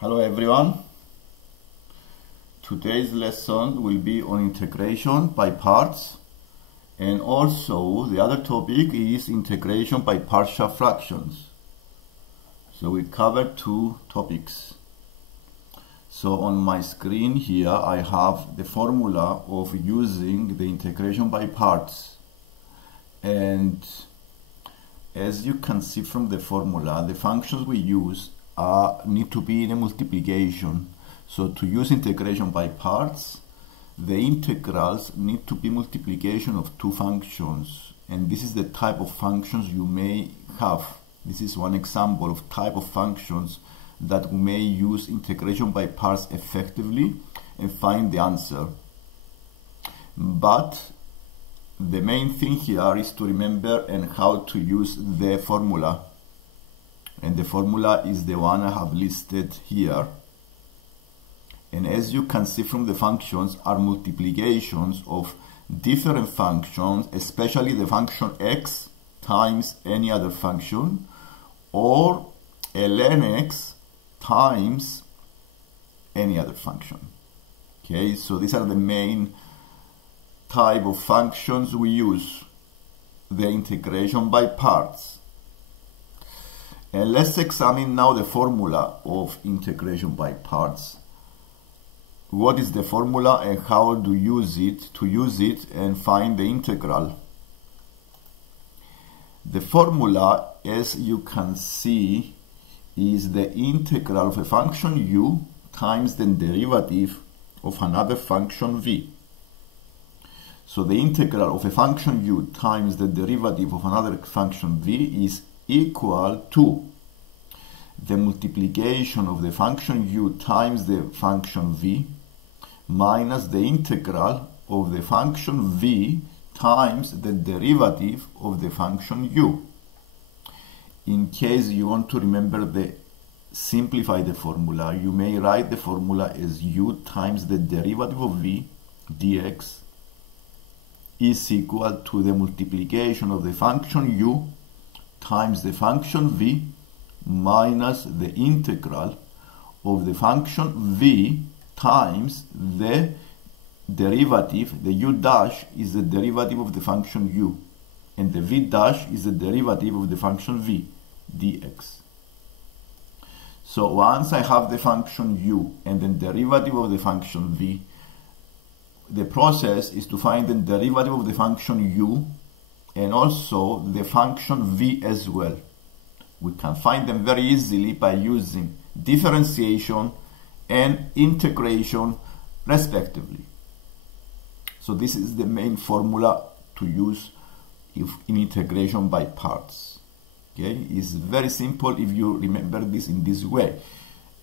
Hello everyone. Today's lesson will be on integration by parts, and also the other topic is integration by partial fractions. So we covered two topics. So on my screen here I have the formula of using the integration by parts, and as you can see from the formula, the functions we use need to be in a multiplication. So to use integration by parts, the integrals need to be multiplication of two functions, and this is the type of functions you may have. This is one example of type of functions that we may use integration by parts effectively and find the answer. But the main thing here is to remember and how to use the formula. And the formula is the one I have listed here. And as you can see from the functions are multiplications of different functions, especially the function x times any other function, or ln x times any other function. Okay, so these are the main type of functions we use, the integration by parts. And let's examine now the formula of integration by parts. What is the formula and how to use it and find the integral? The formula, as you can see, is the integral of a function u times the derivative of another function v. So the integral of a function u times the derivative of another function v is equal to the multiplication of the function u times the function v minus the integral of the function v times the derivative of the function u. In case you want to remember simplify the formula, you may write the formula as u times the derivative of v dx is equal to the multiplication of the function u times the function v minus the integral of the function v times the derivative. The u dash is the derivative of the function u, and the v dash is the derivative of the function v dx. So once I have the function u and the derivative of the function v, the process is to find the derivative of the function u and also the function v as well. We can find them very easily by using differentiation and integration respectively. So this is the main formula to use in integration by parts. Okay, it's very simple if you remember this in this way.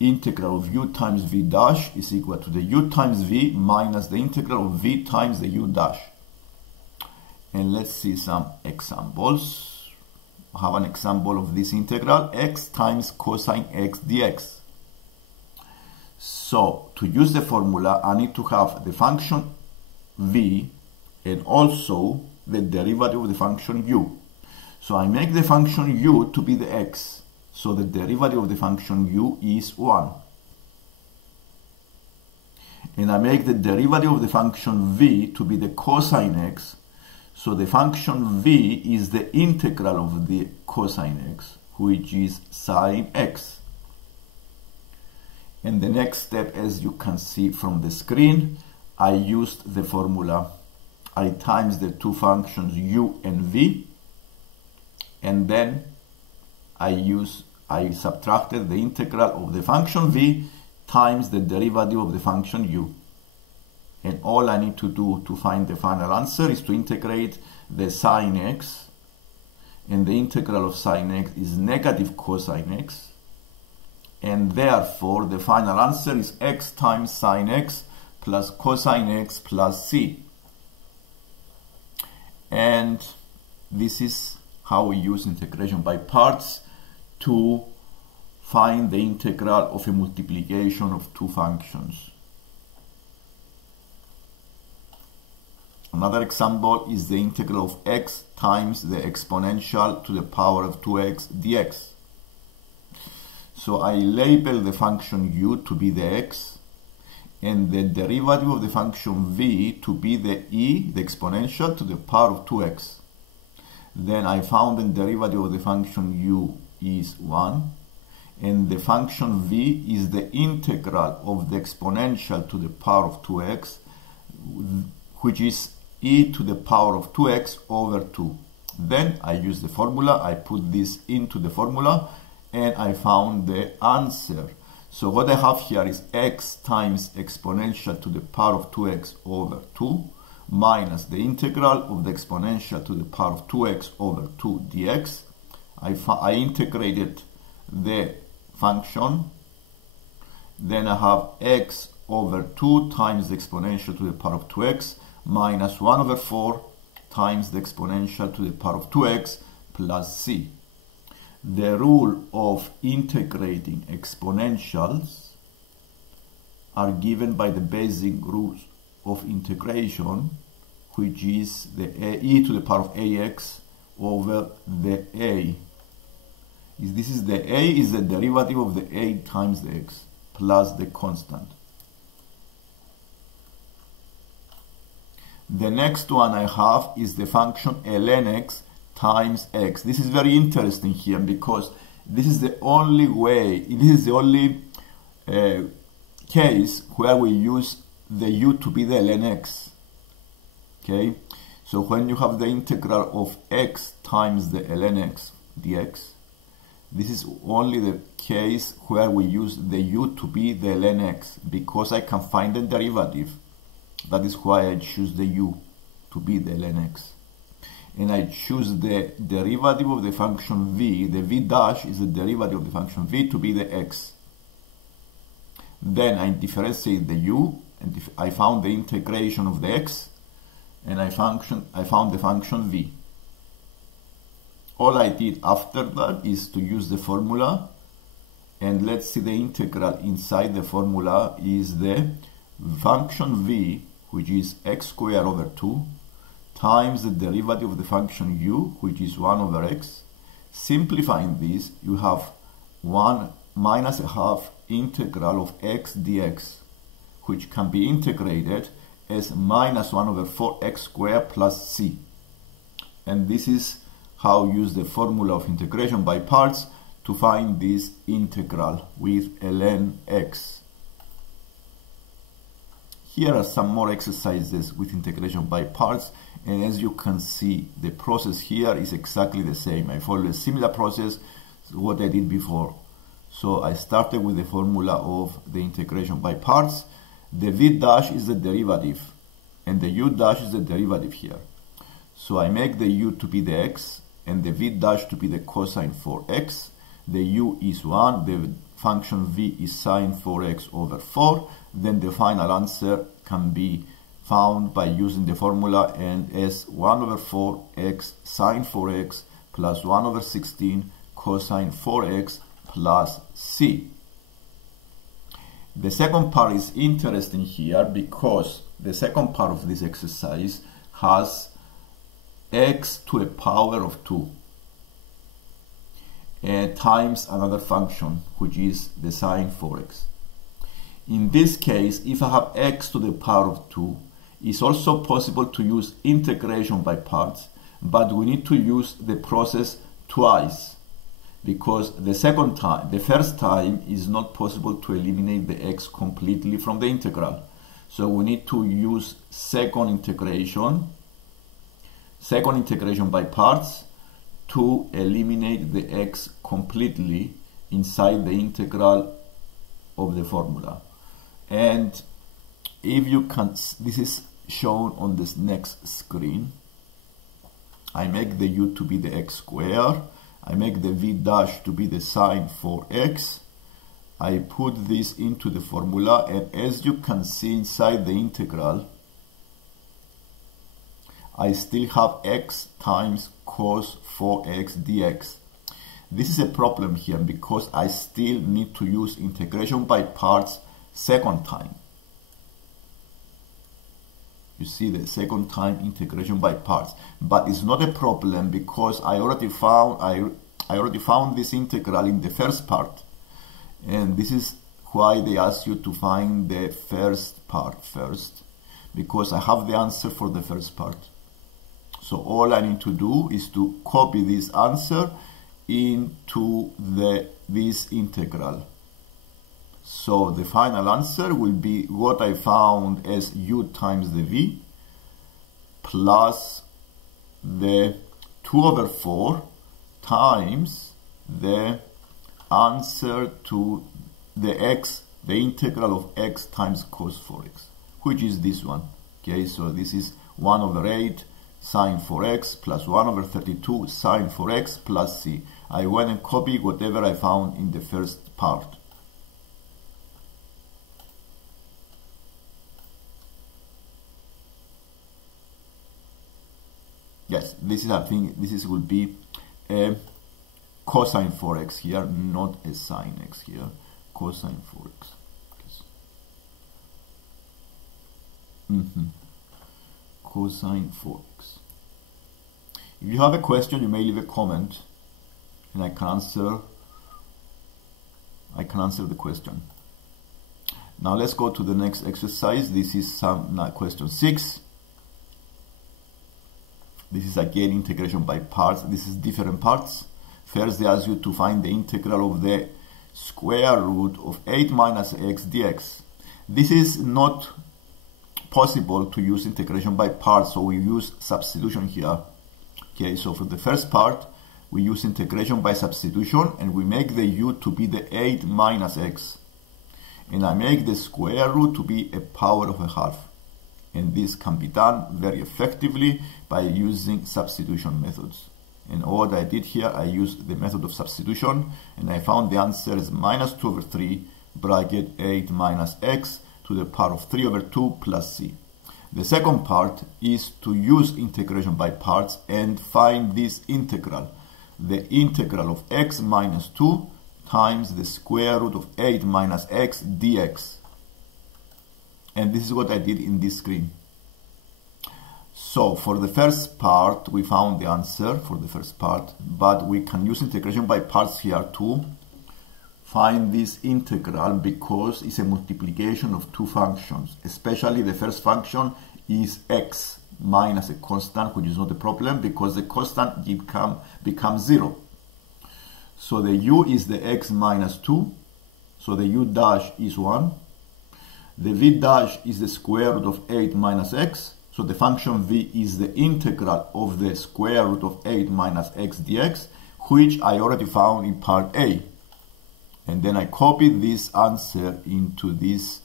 Integral of u times v dash is equal to the u times v minus the integral of v times the u dash. And let's see some examples. I have an example of this integral, x times cosine x dx. So to use the formula, I need to have the function v and also the derivative of the function u. So I make the function u to be the x. So the derivative of the function u is 1. And I make the derivative of the function v to be the cosine x. So the function v is the integral of the cosine x, which is sine x. And the next step, as you can see from the screen, I used the formula. I times the two functions u and v, and then I subtracted the integral of the function v times the derivative of the function u. And all I need to do to find the final answer is to integrate the sine x, and the integral of sine x is negative cosine x, and therefore the final answer is x times sine x plus cosine x plus c. And this is how we use integration by parts to find the integral of a multiplication of two functions. Another example is the integral of x times the exponential to the power of 2x dx. So I label the function u to be the x, and the derivative of the function v to be the e, the exponential, to the power of 2x. Then I found the derivative of the function u is 1, and the function v is the integral of the exponential to the power of 2x, which is e to the power of 2x over 2. Then I use the formula, I put this into the formula, and I found the answer. So what I have here is x times exponential to the power of 2x over 2 minus the integral of the exponential to the power of 2x over 2 dx. I integrated the function. Then I have x over 2 times the exponential to the power of 2x minus 1 over 4 times the exponential to the power of 2x plus c. The rule of integrating exponentials are given by the basic rules of integration, which is the e to the power of ax over the a. This is the a is the derivative of the a times the x plus the constant. The next one I have is the function ln x times x. This is very interesting here because this is the only way, this is the only case where we use the u to be the ln x. Okay, so when you have the integral of x times the ln x dx, this is only the case where we use the u to be the ln x, because I can find the derivative. That is why I choose the u to be the ln x. And I choose the derivative of the function v. The v dash is the derivative of the function v to be the x. Then I differentiate the u, and I found the integration of the x, and I found the function v. All I did after that is to use the formula, and let's see the integral inside the formula is the function v, which is x squared over 2, times the derivative of the function u, which is 1 over x. Simplifying this, you have 1 minus a half integral of x dx, which can be integrated as minus 1 over 4x squared plus c. And this is how you use the formula of integration by parts to find this integral with ln x. Here are some more exercises with integration by parts, and as you can see, the process here is exactly the same. I follow a similar process to what I did before. So I started with the formula of the integration by parts. The v dash is the derivative, and the u dash is the derivative here. So I make the u to be the x, and the v dash to be the cosine 4x. The u is 1, the function v is sine 4x over 4. Then the final answer can be found by using the formula, and as 1 over 4x sine 4x plus 1 over 16 cosine 4x plus c. The second part is interesting here because the second part of this exercise has x to a power of 2 times another function, which is the sine 4x. In this case, if I have x to the power of 2, it's also possible to use integration by parts, but we need to use the process twice, because the first time is not possible to eliminate the x completely from the integral. So we need to use second integration by parts to eliminate the x completely inside the integral of the formula. And if you can, this is shown on this next screen. I make the u to be the x squared. I make the v dash to be the sine 4x. I put this into the formula, and as you can see inside the integral, I still have x times cos 4x dx. This is a problem here because I still need to use integration by parts second time. You see the second time integration by parts, but it's not a problem because I already found this integral in the first part. And this is why they ask you to find the first part first, because I have the answer for the first part. So all I need to do is to copy this answer into this integral. So the final answer will be what I found as u times the v plus the 2/4 times the answer to the x, the integral of x times cos 4x, which is this one. Okay, so this is 1/8 sine 4x plus 1/32 sine 4x plus c. I went and copied whatever I found in the first part. Yes, this is, I think this is will be a cosine 4x here, not a sine x here. Cosine 4x. Cosine 4x. If you have a question, you may leave a comment, and I can answer the question. Now let's go to the next exercise. This is question 6. This is again integration by parts. This is different parts. First, they ask you to find the integral of the square root of 8 minus x dx. This is not possible to use integration by parts, so we use substitution here. Okay, so for the first part, we use integration by substitution, and we make the u to be the 8 minus x. And I make the square root to be a power of a half. And this can be done very effectively by using substitution methods. And what I did here, I used the method of substitution, and I found the answer is minus 2/3 bracket 8 minus x to the power of 3/2 plus c. The second part is to use integration by parts and find this integral, the integral of x minus 2 times the square root of 8 minus x dx. And this is what I did in this screen. So for the first part, we found the answer for the first part, but we can use integration by parts here to find this integral because it's a multiplication of two functions. Especially the first function is x minus a constant, which is not a problem because the constant becomes 0. So the u is the x minus 2, so the u dash is 1. The v dash is the square root of 8 minus x, so the function v is the integral of the square root of 8 minus x dx, which I already found in part A. And then I copied this answer into this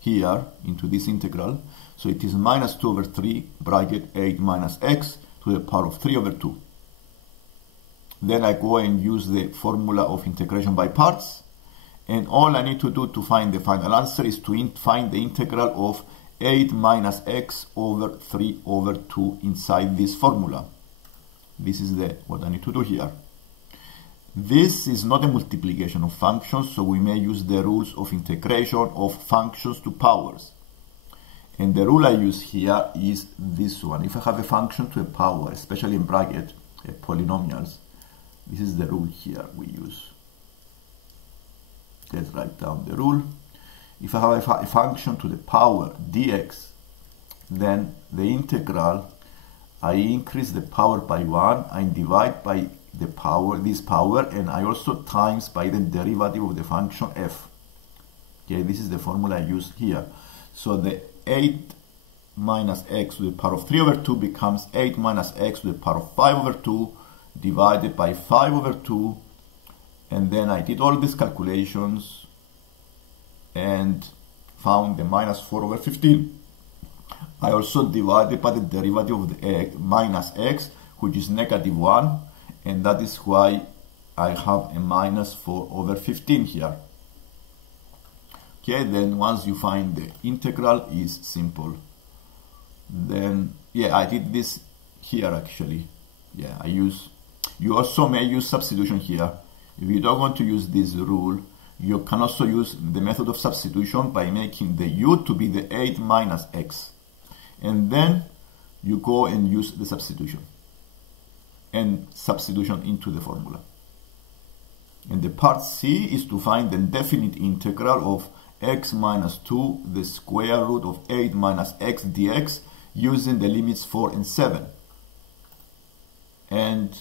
here, into this integral. So it is minus 2/3 bracket 8 minus x to the power of 3/2. Then I go and use the formula of integration by parts. And all I need to do to find the final answer is to find the integral of 8 minus x over 3/2 inside this formula. This is what I need to do here. This is not a multiplication of functions, so we may use the rules of integration of functions to powers. And the rule I use here is this one. If I have a function to a power, especially in bracket, polynomials, this is the rule here we use. Let's write down the rule. If I have a function to the power dx, then the integral, I increase the power by 1, I divide by the power, this power, and I also times by the derivative of the function f. Okay, this is the formula I use here. So the 8 minus x to the power of 3/2 becomes 8 minus x to the power of 5/2 divided by 5/2. And then I did all these calculations and found the minus 4/15. I also divided by the derivative of the minus x, which is -1, and that is why I have a minus 4/15 here. Okay, then once you find the integral, is simple. Then, yeah, I did this here actually. Yeah, you also may use substitution here. If you don't want to use this rule, you can also use the method of substitution by making the u to be the 8 minus x. And then you go and use the substitution. And substitution into the formula. And the part C is to find the definite integral of x minus 2, the square root of 8 minus x dx, using the limits 4 and 7. And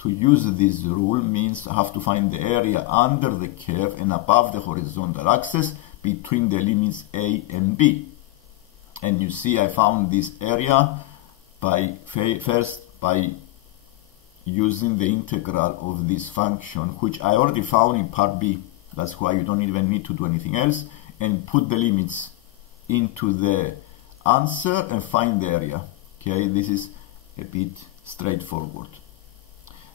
to use this rule means I have to find the area under the curve and above the horizontal axis between the limits a and b. And you see I found this area by using the integral of this function, which I already found in part B. That's why you don't even need to do anything else, and put the limits into the answer and find the area. Okay, this is a bit straightforward.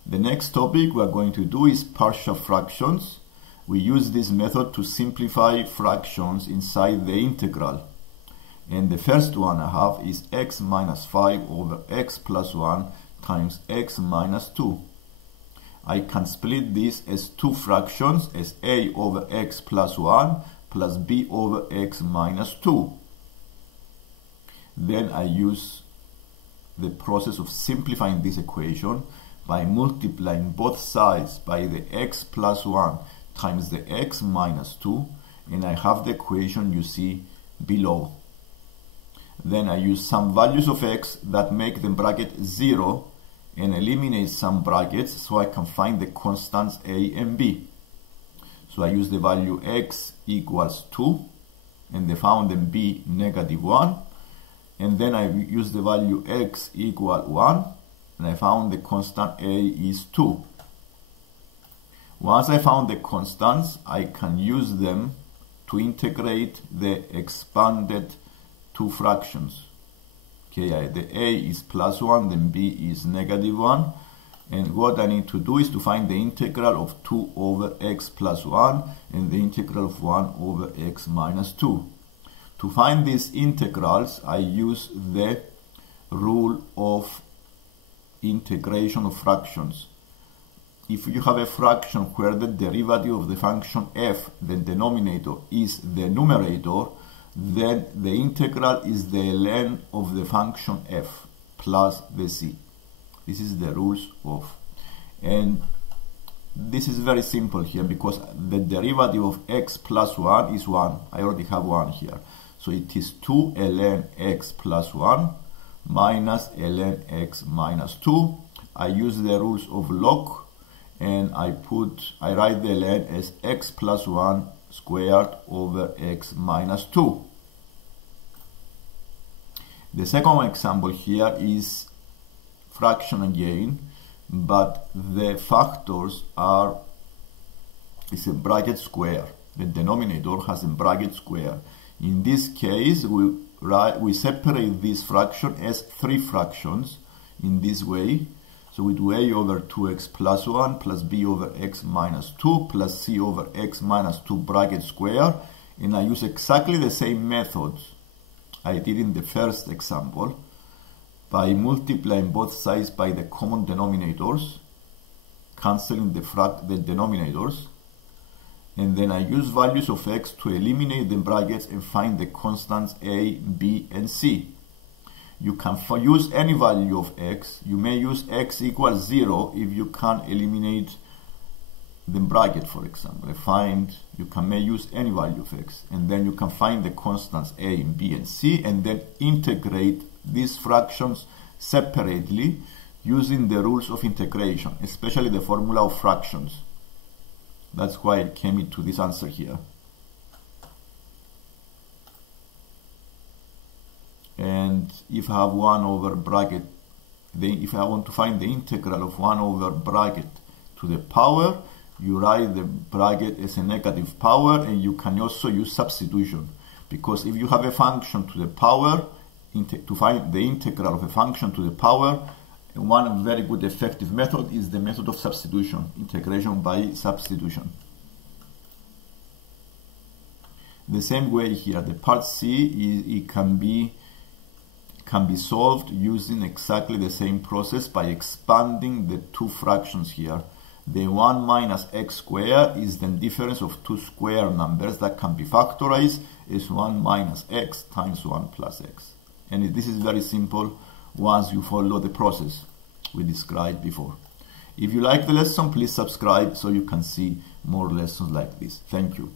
The next topic we are going to do is partial fractions. We use this method to simplify fractions inside the integral. And the first one I have is x minus 5 over x plus 1 times x minus 2. I can split this as two fractions, as a over x plus 1 plus b over x minus 2. Then I use the process of simplifying this equation by multiplying both sides by the x plus 1 times the x minus 2, and I have the equation you see below. Then I use some values of x that make the bracket 0 and eliminate some brackets so I can find the constants a and b. So I use the value x equals 2 and the found in b negative 1, and then I use the value x equal 1 and I found the constant a is 2. Once I found the constants, I can use them to integrate the expanded two fractions. Okay, the a is plus 1, then b is negative 1. And what I need to do is to find the integral of 2 over x plus 1 and the integral of 1 over x minus 2. To find these integrals, I use the rule of integration of fractions. If you have a fraction where the derivative of the function f, the denominator, is the numerator, then the integral is the ln of the function f plus the c. This is the rules of. And this is very simple here because the derivative of x plus 1 is 1. I already have 1 here. So it is 2 ln x plus 1 minus ln x minus 2. I use the rules of log and I write the ln as x plus 1 squared over x minus 2. The second example here is fraction again, but the factors is a bracket square. The denominator has a bracket square. In this case, we separate this fraction as three fractions in this way. So we do a over 2x plus 1 plus b over x minus 2 plus c over x minus 2 bracket square. And I use exactly the same methods I did in the first example by multiplying both sides by the common denominators, cancelling the denominators, and then I use values of x to eliminate the brackets and find the constants a, b, and c. You can use any value of x. You may use x equals 0 if you can eliminate the bracket, for example. You may use any value of x, and then you can find the constants a, b, and c, and then integrate these fractions separately using the rules of integration, especially the formula of fractions. That's why I came into this answer here. And if I have 1 over bracket, if I want to find the integral of 1 over bracket to the power, you write the bracket as a negative power, and you can also use substitution. Because if you have a function to the power, to find the integral of a function to the power, one very good effective method is the method of substitution, integration by substitution. The same way here, the part C can be solved using exactly the same process by expanding the two fractions here. The 1 minus x squared is the difference of two square numbers that can be factorized as 1 minus x times 1 plus x. And this is very simple once you follow the process we described before. If you like the lesson, please subscribe so you can see more lessons like this. Thank you.